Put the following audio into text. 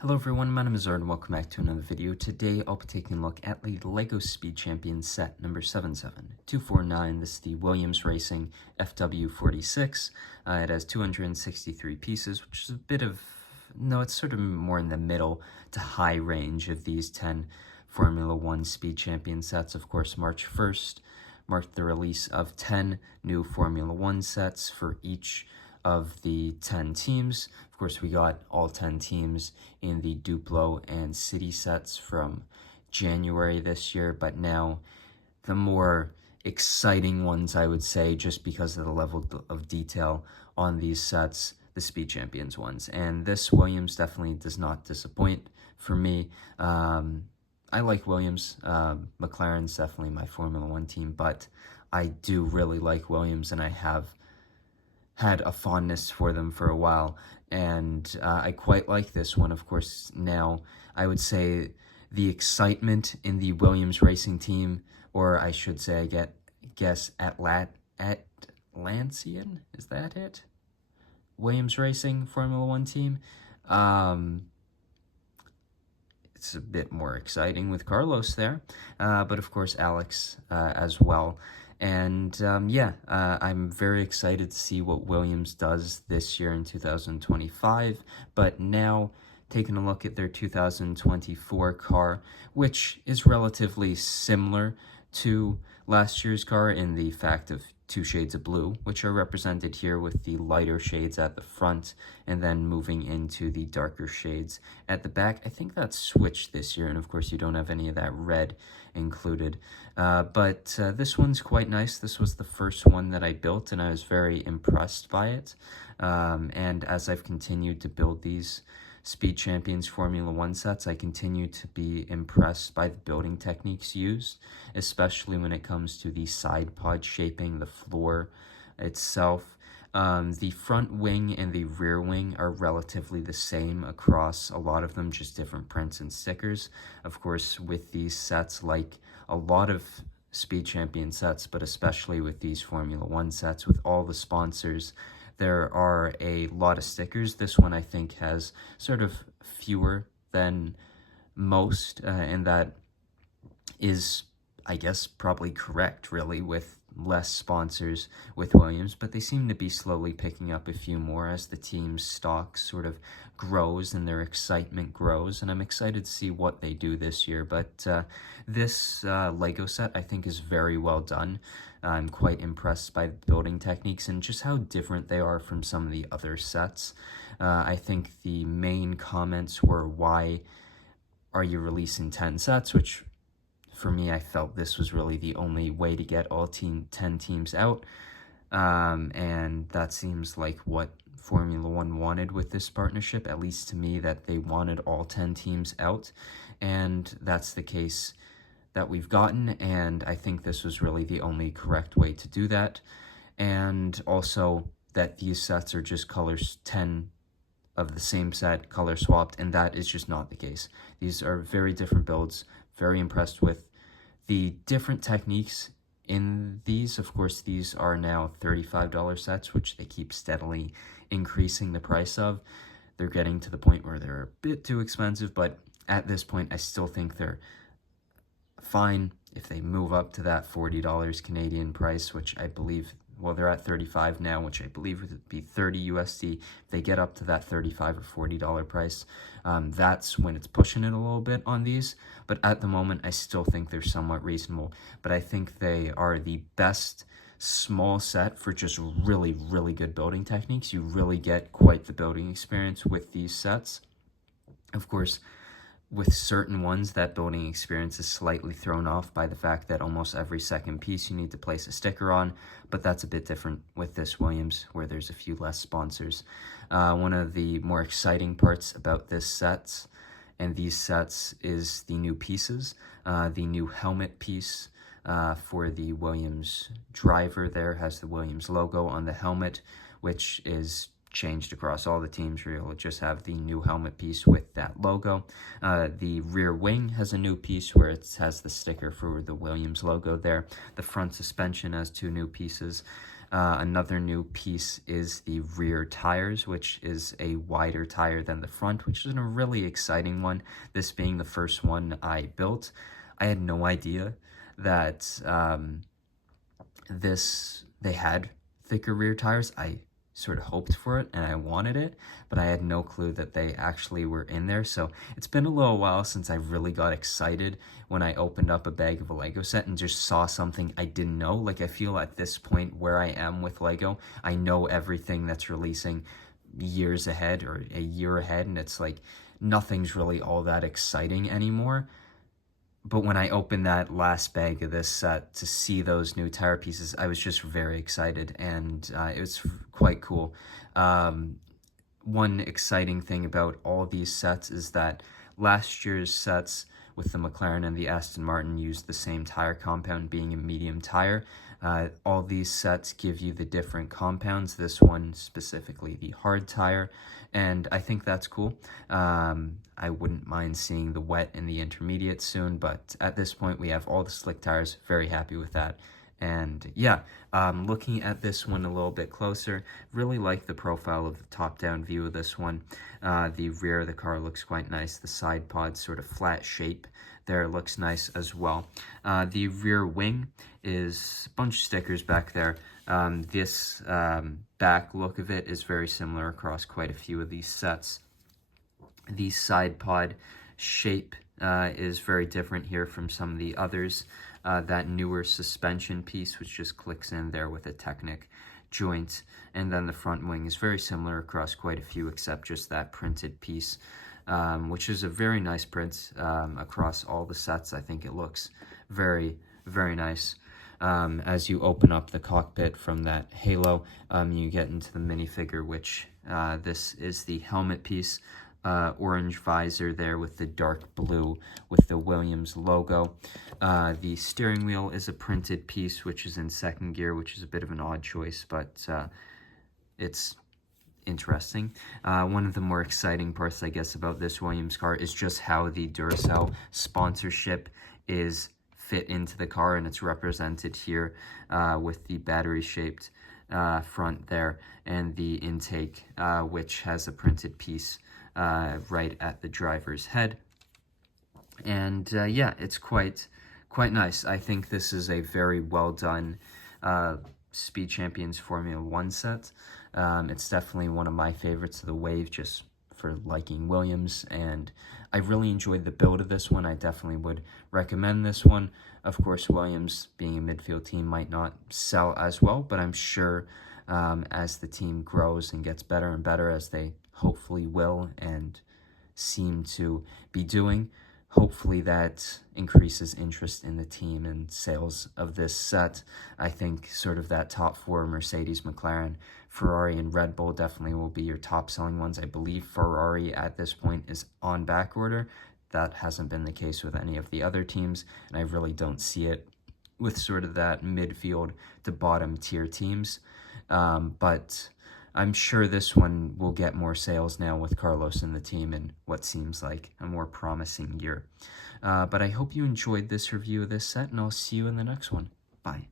Hello everyone, my name is Ard and welcome back to another video. Today I'll be taking a look at the LEGO Speed Champions set number 77249. This is the Williams Racing FW46. It has 263 pieces, which is a bit of, no, it's sort of more in the middle to high range of these 10 Formula One Speed Champion sets. Of course, March 1st marked the release of 10 new Formula One sets for each of the 10 teams. Of course, we got all 10 teams in the Duplo and City sets from January this year, but now the more exciting ones, I would say, just because of the level of detail on these sets, the Speed Champions ones. And this Williams definitely does not disappoint for me. I like Williams. McLaren's definitely my Formula One team, but I do really like Williams, and I have had a fondness for them for a while, and I quite like this one. Of course, now I would say the excitement in the Williams racing team, or I should say, guess Atlassian, is that it? Williams Racing Formula One team. It's a bit more exciting with Carlos there, but of course Alex as well. And I'm very excited to see what Williams does this year in 2025. But now, taking a look at their 2024 car, which is relatively similar to last year's car in the fact of two shades of blue, which are represented here with the lighter shades at the front and then moving into the darker shades at the back. I think that's switched this year, and of course you don't have any of that red included. But this one's quite nice. This was the first one that I built, and I was very impressed by it. And as I've continued to build these Speed Champions Formula One sets, I continue to be impressed by the building techniques used, especially when it comes to the side pod shaping, the floor itself. The front wing and the rear wing are relatively the same across a lot of them, just different prints and stickers. Of course, with these sets, like a lot of Speed Champion sets, but especially with these Formula One sets, with all the sponsors, there are a lot of stickers. This one, I think, has sort of fewer than most, and that is, I guess, probably correct, really, with less sponsors with Williams, but they seem to be slowly picking up a few more as the team's stock sort of grows and their excitement grows, and I'm excited to see what they do this year. But this Lego set, I think, is very well done. I'm quite impressed by the building techniques and just how different they are from some of the other sets. I think the main comments were, why are you releasing 10 sets, which for me, I felt this was really the only way to get all 10 teams out, and that seems like what Formula One wanted with this partnership, at least to me, that they wanted all 10 teams out, and that's the case that we've gotten, and I think this was really the only correct way to do that. And also that these sets are just colors 10 of the same set, color swapped, and that is just not the case. These are very different builds. Very impressed with the different techniques in these. Of course, these are now $35 sets, which they keep steadily increasing the price of. They're getting to the point where they're a bit too expensive, but at this point, I still think they're fine if they move up to that $40 Canadian price, which I believe, well, they're at 35 now, which I believe would be 30 USD. If they get up to that $35 or $40 price, that's when it's pushing it a little bit on these. But at the moment, I still think they're somewhat reasonable. But I think they are the best small set for just really, really good building techniques. You really get quite the building experience with these sets. Of course, with certain ones, that building experience is slightly thrown off by the fact that almost every second piece you need to place a sticker on, but that's a bit different with this Williams, where there's a few less sponsors. One of the more exciting parts about this sets and these sets is the new pieces. The new helmet piece for the Williams driver there has the Williams logo on the helmet, which is changed across all the teams. You'll just have the new helmet piece with that logo. The rear wing has a new piece where it has the sticker for the Williams logo there. The front suspension has two new pieces. Another new piece is the rear tires, which is a wider tire than the front, which is a really exciting one. This being the first one I built, I had no idea that they had thicker rear tires. I sort of hoped for it and I wanted it, but I had no clue that they actually were in there. So it's been a little while since I really got excited when I opened up a bag of a Lego set and just saw something I didn't know. Like, I feel at this point where I am with Lego, I know everything that's releasing years ahead or a year ahead, and it's like nothing's really all that exciting anymore. But when I opened that last bag of this set to see those new tire pieces, I was just very excited, and it was quite cool. One exciting thing about all these sets is that last year's sets with the McLaren and the Aston Martin used the same tire compound, being a medium tire. All these sets give you the different compounds, this one specifically the hard tire, and I think that's cool. I wouldn't mind seeing the wet and the intermediate soon, but at this point we have all the slick tires, very happy with that. And yeah, looking at this one a little bit closer, really like the profile of the top-down view of this one. The rear of the car looks quite nice. The side pod sort of flat shape there looks nice as well. The rear wing is a bunch of stickers back there. This back look of it is very similar across quite a few of these sets. The side pod shape is very different here from some of the others. That newer suspension piece, which just clicks in there with a Technic joint, and then the front wing is very similar across quite a few, except just that printed piece, which is a very nice print across all the sets. I think it looks very, very nice. As you open up the cockpit from that halo, you get into the minifigure, which this is the helmet piece. Orange visor there with the dark blue with the Williams logo. The steering wheel is a printed piece, which is in second gear, which is a bit of an odd choice, but it's interesting. One of the more exciting parts, I guess, about this Williams car is just how the Duracell sponsorship is fit into the car, and it's represented here with the battery-shaped front there and the intake, which has a printed piece right at the driver's head. And yeah, it's quite nice. I think this is a very well done Speed Champions Formula 1 set. It's definitely one of my favorites of the wave, just for liking Williams, and I really enjoyed the build of this one. I definitely would recommend this one. Of course, Williams, being a midfield team, might not sell as well, but I'm sure as the team grows and gets better and better, as they hopefully will and seem to be doing, hopefully that increases interest in the team and sales of this set. I think sort of that top four, Mercedes, McLaren, Ferrari, and Red Bull, definitely will be your top selling ones. I believe Ferrari at this point is on back order. That hasn't been the case with any of the other teams, and I really don't see it with sort of that midfield to bottom tier teams. But I'm sure this one will get more sales now with Carlos in the team in what seems like a more promising year. But I hope you enjoyed this review of this set, and I'll see you in the next one. Bye.